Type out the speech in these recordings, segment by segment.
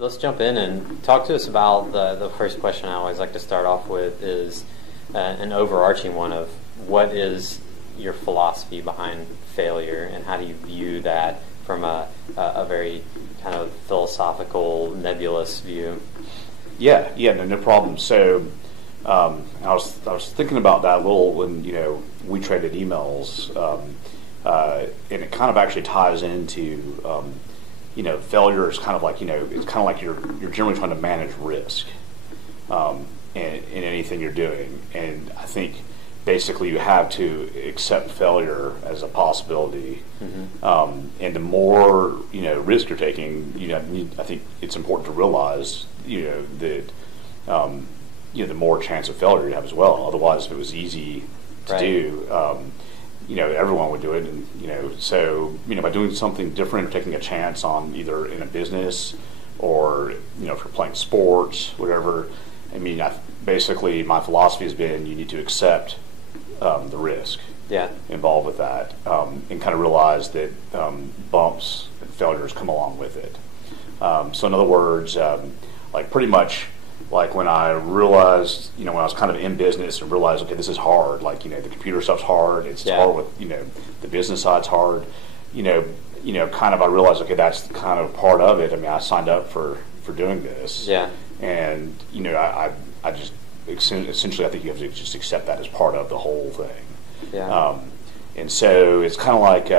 let's jump in and talk to us about the first question I always like to start off with is an overarching one of what is your philosophy behind failure and how do you view that from a very kind of philosophical, nebulous view? Yeah, no problem. So I was thinking about that a little when we traded emails, and it kind of actually ties into failure is kind of like it's kind of like you're generally trying to manage risk in anything you're doing, and I think basically you have to accept failure as a possibility, and the more risk you're taking, I think it's important to realize that the more chance of failure you have as well. Otherwise, if it was easy to do, everyone would do it, and so by doing something different or taking a chance on either in a business or if you're playing sports, whatever. I mean, basically my philosophy has been you need to accept the risk involved with that, and kind of realize that bumps and failures come along with it. So in other words, like pretty much like when I realized, when I was kind of in business and realized, okay, this is hard, like, the computer stuff's hard, it's hard with, the business side's hard, kind of I realized, okay, that's kind of part of it. I mean, I signed up for doing this. Yeah. And, I just, essentially, I think you have to just accept that as part of the whole thing. Yeah. And so it's kind of like,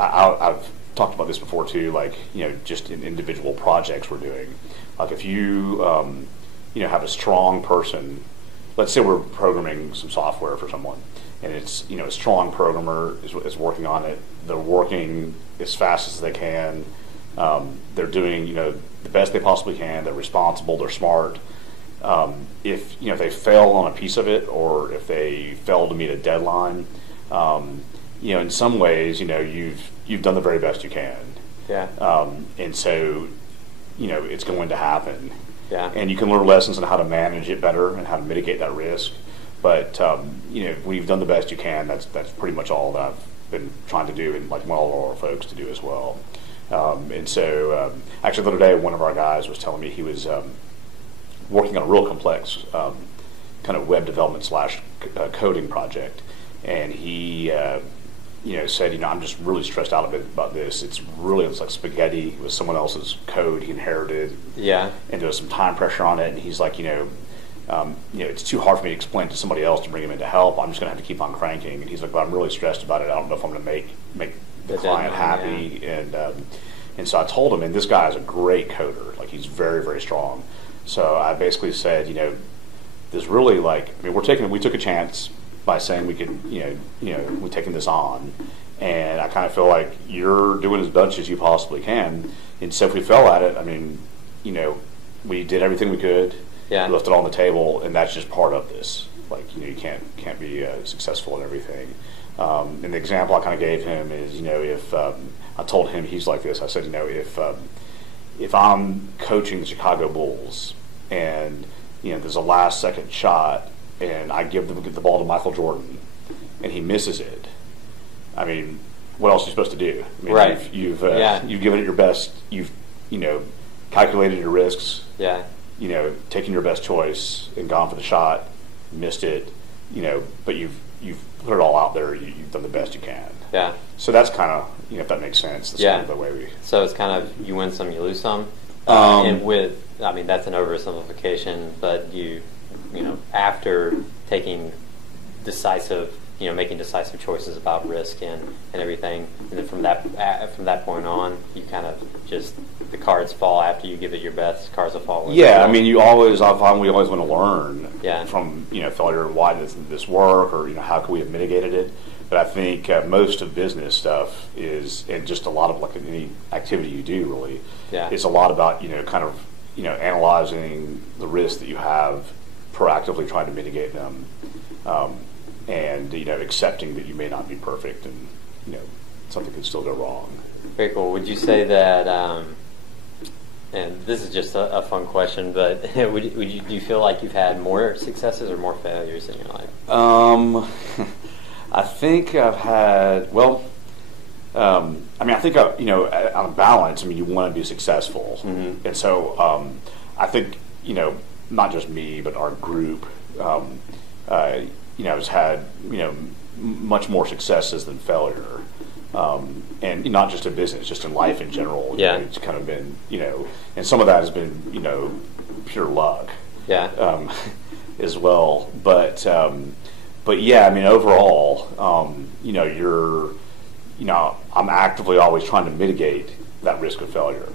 I've talked about this before too, like, just in individual projects we're doing. Like if you, have a strong person, let's say we're programming some software for someone, and it's, a strong programmer is working on it. They're working as fast as they can. They're doing, the best they possibly can. They're responsible. They're smart. If they fail on a piece of it, or if they fail to meet a deadline, in some ways, you've done the very best you can. Yeah. And so, it's going to happen. Yeah. And you can learn lessons on how to manage it better and how to mitigate that risk. But when you've done the best you can, that's pretty much all that I've been trying to do, and like all our folks to do as well. And so, actually, the other day, one of our guys was telling me he was working on a real complex kind of web development / coding project, and he said, I'm just really stressed out a bit about this. It's like spaghetti. It was someone else's code he inherited. Yeah. And there was some time pressure on it, and he's like, it's too hard for me to explain to somebody else to bring him in to help. I'm just going to have to keep on cranking. And he's like, well, I'm really stressed about it. I don't know if I'm going to make the client happy. Yeah. And so I told him, and this guy is a great coder. Like, he's very, very strong. So I basically said, there's really we took a chance by saying we could, we're taking this on, and I kind of feel like you're doing as much as you possibly can. And so if we fell at it, I mean, we did everything we could. Yeah. We left it on the table, and that's just part of this. Like, you can't be successful in everything. And the example I kind of gave him is, if I told him, he's like this. I said, if I'm coaching the Chicago Bulls and there's a last second shot, and I get the ball to Michael Jordan, and he misses it. I mean, what else are you supposed to do? I mean, right. You've given it your best. You've calculated your risks. Yeah. Taken your best choice and gone for the shot, missed it. But you've put it all out there. You've done the best you can. Yeah. So that's kind of if that makes sense. That's kind of the way we. So it's kind of you win some, you lose some. And that's an oversimplification, but after taking making decisive choices about risk and everything, and then from that point on, you kind of just the cards fall after you give it your best. Cards will fall. Yeah, I mean, I find we always want to learn from failure. Why doesn't this work, or how could we have mitigated it? But I think most of business stuff is, and just a lot of like any activity you do really, it's a lot about kind of analyzing the risks that you have, proactively trying to mitigate them, and accepting that you may not be perfect, and something can still go wrong. Very cool. Would you say that? And this is just a fun question, but do you feel like you've had more successes or more failures in your life? I think I've had I mean, I think on balance, I mean, you want to be successful, and so I think not just me, but our group, has had much more successes than failure, and not just in business, just in life in general. It's kind of been and some of that has been pure luck, as well. But yeah, I mean, overall, I'm actively always trying to mitigate that risk of failure.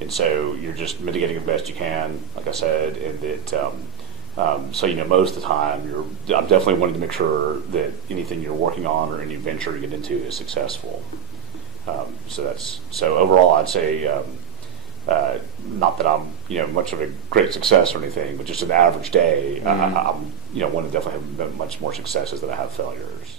And so you're just mitigating the best you can, like I said, and that so most of the time I'm definitely wanting to make sure that anything you're working on or any venture you get into is successful. So overall, I'd say not that I'm much of a great success or anything, but just an average day, I'm want to definitely have much more successes than I have failures.